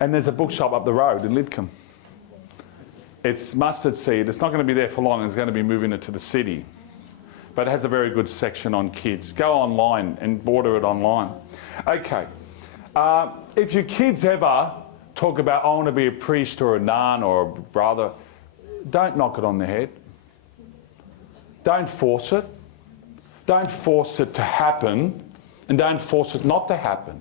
And there's a bookshop up the road in Lidcombe. It's mustard seed. It's not going to be there for long. It's going to be moving it to the city. But it has a very good section on kids. Go online and order it online. Okay. If your kids ever talk about, I want to be a priest or a nun or a brother, don't knock it on the head. Don't force it. Don't force it to happen, and don't force it not to happen.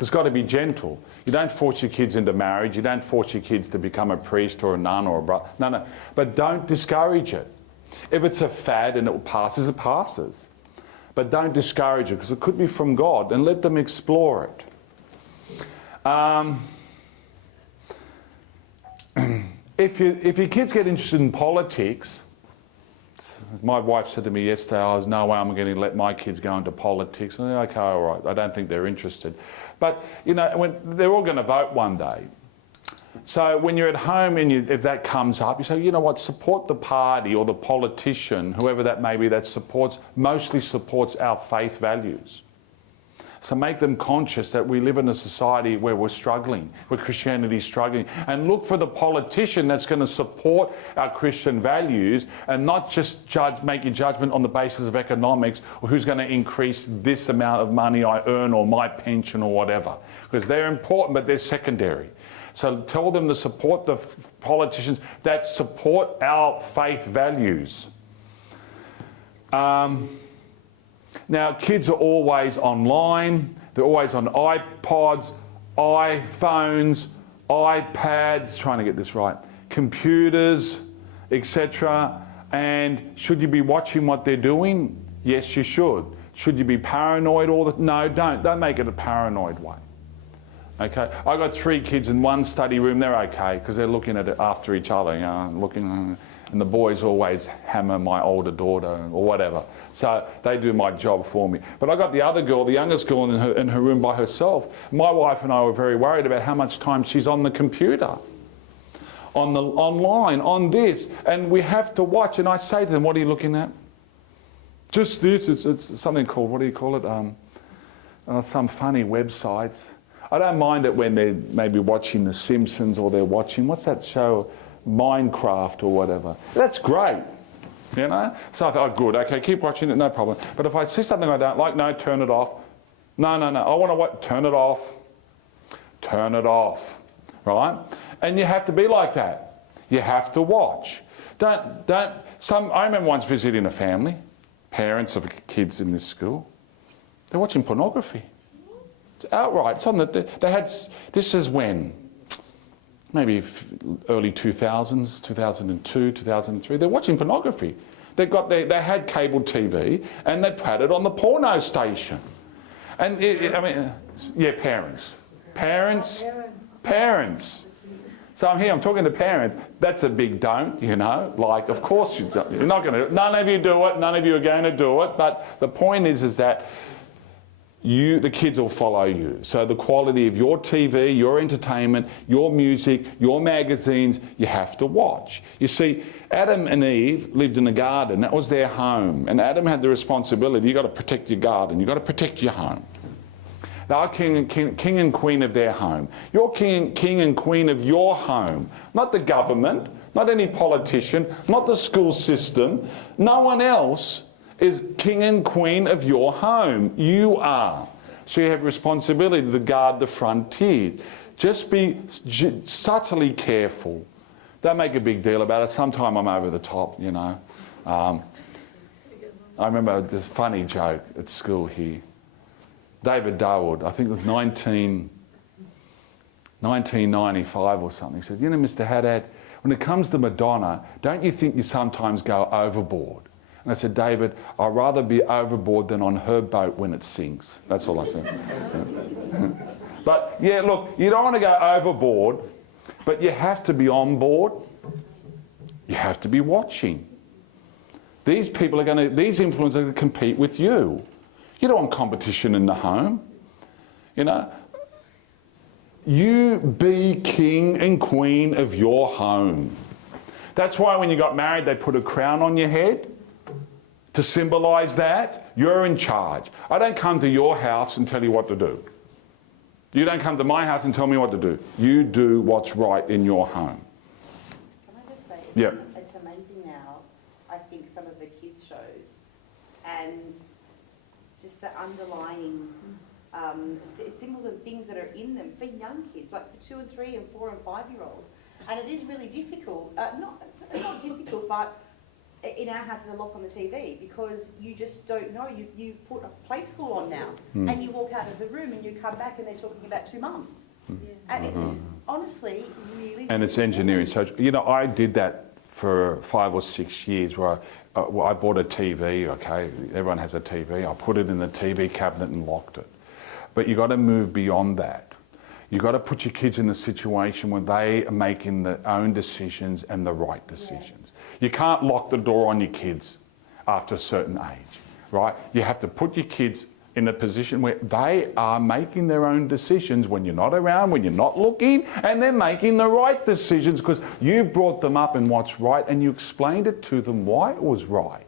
It's got to be gentle. You don't force your kids into marriage. You don't force your kids to become a priest or a nun or a brother. No. But don't discourage it. If it's a fad and it passes, it passes. But don't discourage it, because it could be from God, and let them explore it. If your kids get interested in politics, my wife said to me yesterday, there's no way I'm going to let my kids go into politics. And okay, all right, I don't think they're interested. But, you know, they're all going to vote one day. So when you're at home and if that comes up, you say, you know what, support the party or the politician, whoever that may be, that mostly supports our faith values. So make them conscious that we live in a society where we're struggling, where Christianity's struggling, and look for the politician that's going to support our Christian values and not just make your judgment on the basis of economics or who's going to increase this amount of money I earn or my pension or whatever. Because they're important, but they're secondary. So tell them to support the politicians that support our faith values. Now, kids are always online. They're always on iPods, iPhones, iPads, trying to get this right, computers, etc. And should you be watching what they're doing? Yes, you should. Should you be paranoid all the time? No, don't. Don't make it a paranoid way. Okay, I've got 3 kids in one study room. They're okay because they're looking at it after each other, you know, and the boys always hammer my older daughter or whatever. So they do my job for me. But I got the other girl, the youngest girl in her room by herself. My wife and I were very worried about how much time she's on the computer, online, on this. And we have to watch. And I say to them, what are you looking at? Just this. It's something called, what do you call it? Some funny websites. I don't mind it when they're maybe watching The Simpsons or they're watching, what's that show? Minecraft or whatever. That's great, you know? So I thought, oh, good, okay, keep watching it, no problem. But if I see something I don't like, no, turn it off. No, I want to what? Turn it off. Turn it off, right? And you have to be like that. You have to watch. I remember once visiting a family, parents of kids in this school. They're watching pornography. It's outright. It's on this is when? Maybe early 2000s, 2002, 2003, they're watching pornography. They had cable TV and they put it on the porno station. And parents. So I'm talking to parents. That's a big don't, you know. Like, of course you're not going to. None of you do it. None of you are going to do it. But the point is that the kids will follow you. So the quality of your TV, your entertainment, your music, your magazines, you have to watch. You see, Adam and Eve lived in a garden. That was their home. And Adam had the responsibility, you've got to protect your garden, you've got to protect your home. They are king and queen of their home. You're king and queen of your home. Not the government, not any politician, not the school system. No one else is king and queen of your home. You are. So you have responsibility to guard the frontiers. Just be subtly careful. Don't make a big deal about it. Sometimes I'm over the top, you know. I remember this funny joke at school here. David Dawood, I think it was 1995 or something, he said, you know, Mr. Haddad, when it comes to Madonna, don't you think you sometimes go overboard? And I said, David, I'd rather be overboard than on her boat when it sinks. That's all I said. But yeah, look, you don't want to go overboard, but you have to be on board. You have to be watching. These influencers are going to compete with you. You don't want competition in the home. You know, you be king and queen of your home. That's why when you got married, they put a crown on your head. To symbolise that, you're in charge. I don't come to your house and tell you what to do. You don't come to my house and tell me what to do. You do what's right in your home. Can I just say, Yeah. it's amazing now, I think some of the kids' shows and just the underlying symbols and things that are in them for young kids, like for 2 and 3 and 4 and 5-year-olds. And it is really difficult, not difficult, but in our house there's a lock on the TV because you just don't know. You put a play school on now and you walk out of the room and you come back and they're talking about 2 mums. And it is honestly really... And it's engineering. So, you know, I did that for 5 or 6 years where I bought a TV, okay, everyone has a TV. I put it in the TV cabinet and locked it. But you've got to move beyond that. You've got to put your kids in a situation where they are making their own decisions and the right decisions. You can't lock the door on your kids after a certain age, right? You have to put your kids in a position where they are making their own decisions when you're not around, when you're not looking, and they're making the right decisions because you brought them up in what's right and you explained it to them why it was right.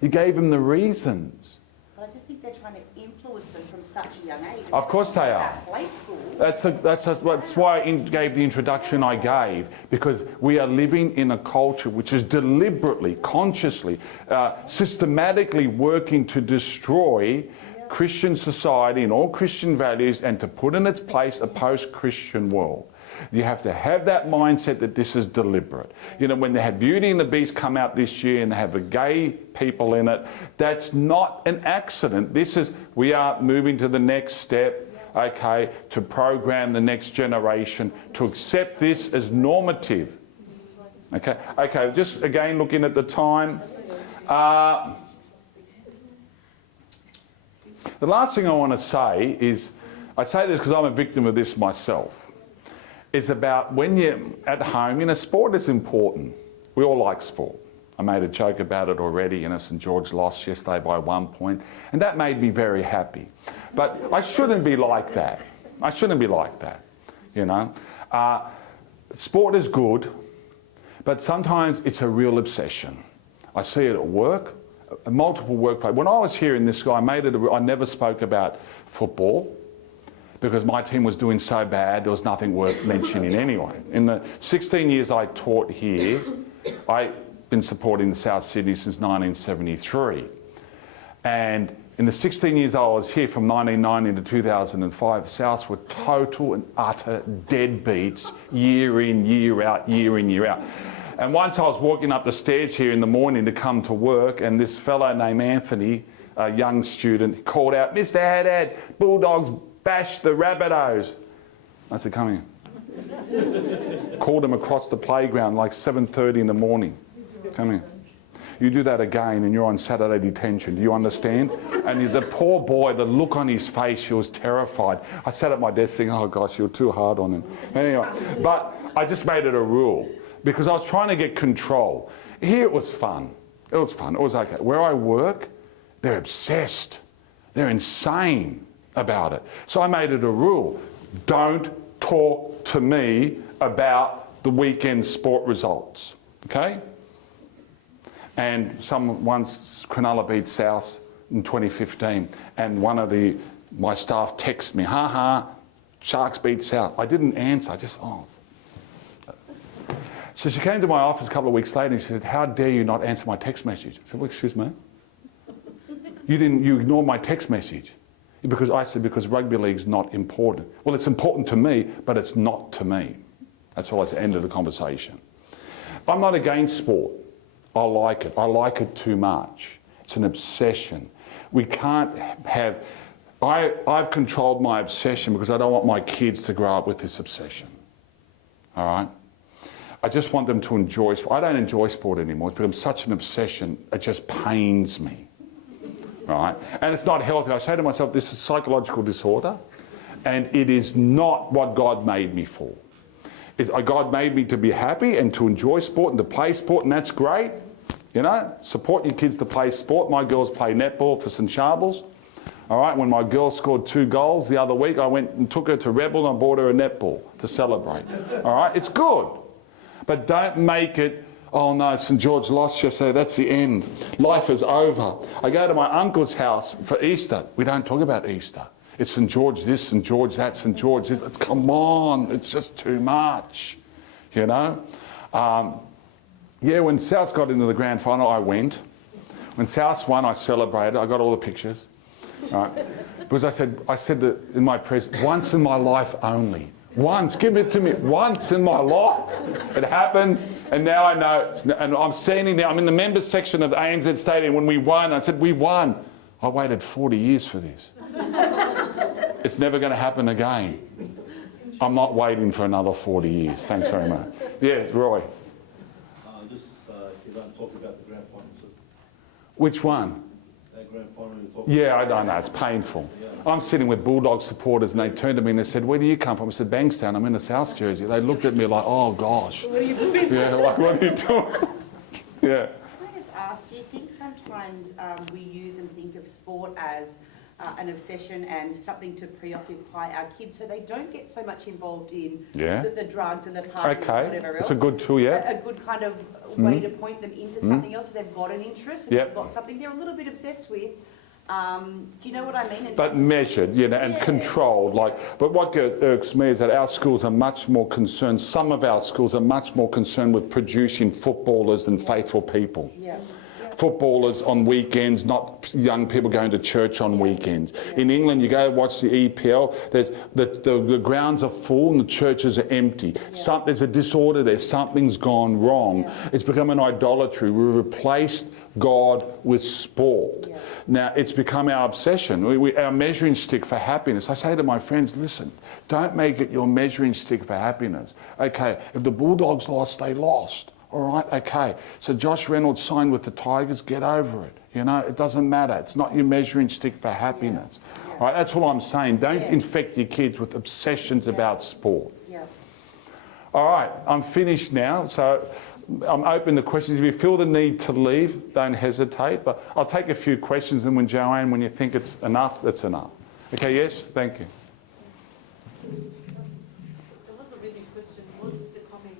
You gave them the reasons. But I just think they're trying to influence them from such a young age. Of course they are. Play school. That's why I gave the introduction I gave, because we are living in a culture which is deliberately, consciously, systematically working to destroy Christian society and all Christian values and to put in its place a post-Christian world. You have to have that mindset that this is deliberate. You know, when they had Beauty and the Beast come out this year and they have the gay people in it, that's not an accident. This is, we are moving to the next step, okay, to program the next generation to accept this as normative. Okay, just again looking at the time. The last thing I want to say is, I say this because I'm a victim of this myself, is about when you're at home, you know, sport is important. We all like sport. I made a joke about it already, you know, St George lost yesterday by 1 point, and that made me very happy. But I shouldn't be like that. I shouldn't be like that, you know. Sport is good, but sometimes it's a real obsession. I see it at work. Multiple workplaces. When I was here in this school, I never spoke about football because my team was doing so bad, there was nothing worth mentioning anyway. In the 16 years I taught here, I've been supporting South Sydney since 1973. And in the 16 years I was here, from 1990 to 2005, Souths were total and utter deadbeats, year in, year out, year in, year out. And once I was walking up the stairs here in the morning to come to work, and this fellow named Anthony, a young student, called out, "Mr. Haddad, Bulldogs bashed the Rabbitohs." I said, "Come here." Called him across the playground like 7:30 in the morning. "Come here. You do that again and you're on Saturday detention. Do you understand?" And the poor boy, the look on his face, he was terrified. I sat at my desk thinking, oh gosh, you're too hard on him. Anyway, but I just made it a rule, because I was trying to get control. Here it was fun. It was fun. It was okay. Where I work, they're obsessed. They're insane about it. So I made it a rule. Don't talk to me about the weekend sport results. Okay? And once Cronulla beat South in 2015, and one of my staff texted me, "Ha ha, Sharks beat South." I didn't answer. I just, So she came to my office a couple of weeks later and she said, "How dare you not answer my text message?" I said, "Well, excuse me? You ignored my text message." Because rugby league's not important. "Well, it's important to me, but it's not to me." That's all I said, end of the conversation. I'm not against sport. I like it. I like it too much. It's an obsession. We can't have... I've controlled my obsession because I don't want my kids to grow up with this obsession. All right? I just want them to enjoy sport. I don't enjoy sport anymore. It's become such an obsession, it just pains me. Right? And it's not healthy. I say to myself, this is a psychological disorder, and it is not what God made me for. God made me to be happy and to enjoy sport and to play sport, and that's great. You know, support your kids to play sport. My girls play netball for St Charbel's. All right, when my girl scored 2 goals the other week, I went and took her to Rebel and I bought her a netball to celebrate. All right, it's good. But don't make it, "Oh no, St George lost yesterday, that's the end. Life is over." I go to my uncle's house for Easter. We don't talk about Easter. It's St George this, St George that, St George this. Come on, it's just too much, you know. Yeah, when South got into the grand final, I went. When South won, I celebrated. I got all the pictures, right? Because I said that in my press, once in my life only. Once, give it to me. Once in my life, it happened, and now I know. And I'm standing there. I'm in the members section of the ANZ Stadium when we won. I said, we won. I waited 40 years for this. It's never going to happen again. I'm not waiting for another 40 years. Thanks very much. Yes, Roy. Just you don't talk about the grand final. Which one? That grand final you talk Yeah, I don't know. It's painful. Yeah. I'm sitting with Bulldog supporters and they turned to me and they said, where do you come from? I said, Bankstown. I'm in the South Jersey. They looked at me like, oh, gosh. What are you doing? Yeah, like, what are you doing? Yeah. Can I just ask, do you think sometimes we use and think of sport as an obsession and something to preoccupy our kids so they don't get so much involved in the drugs and the partying and whatever else? It's a good tool, yeah. A good kind of way to point them into something else so they've got an interest and they've got something they're a little bit obsessed with. Do you know what I mean? But measured, you know, and controlled. But what irks me is that our schools are much more concerned, some of our schools are much more concerned with producing footballers than faithful people. Yeah. Footballers on weekends, not young people going to church on weekends. In England, you go watch the EPL, there's the grounds are full and the churches are empty. There's a disorder there, something's gone wrong. It's become an idolatry. We've replaced God with sport. Now, it's become our obsession, our measuring stick for happiness. I say to my friends, listen, don't make it your measuring stick for happiness. Okay, if the Bulldogs lost, they lost. All right, okay. So Josh Reynolds signed with the Tigers, get over it. You know, it doesn't matter. It's not your measuring stick for happiness. All right, that's what I'm saying. Don't infect your kids with obsessions about sport. All right, I'm finished now. So I'm open to questions. If you feel the need to leave, don't hesitate. But I'll take a few questions, and when Joanne, when you think it's enough, that's enough. Okay, yes? Thank you. It wasn't really a question, more just a comment.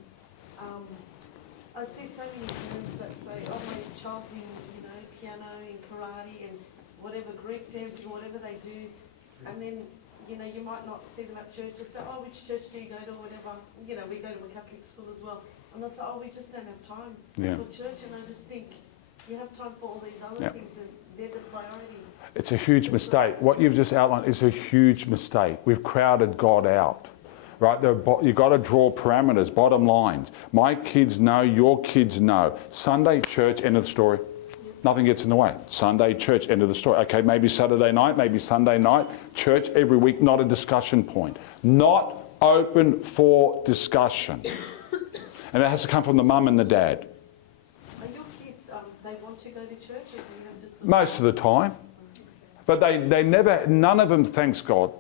I see so many parents that say, oh, my child's in, you know, piano, in karate, and whatever, Greek dancing, whatever they do, and then, you know, you might not see them at church. Just say, oh, which church do you go to, or whatever. You know, we go to a Catholic school as well. And they'll say, oh, we just don't have time for church. And I just think, you have time for all these other things, and they're the priorities. It's a huge mistake. What you've just outlined is a huge mistake. We've crowded God out. Right, you've got to draw parameters, bottom lines. My kids know, your kids know. Sunday, church, end of the story. Nothing gets in the way. Sunday, church, end of the story. Okay, maybe Saturday night, maybe Sunday night, church every week, not a discussion point. Not open for discussion. And it has to come from the mum and the dad. Are your kids, they want to go to church, or do you have just... Most of the time. But they never, none of them, thanks God,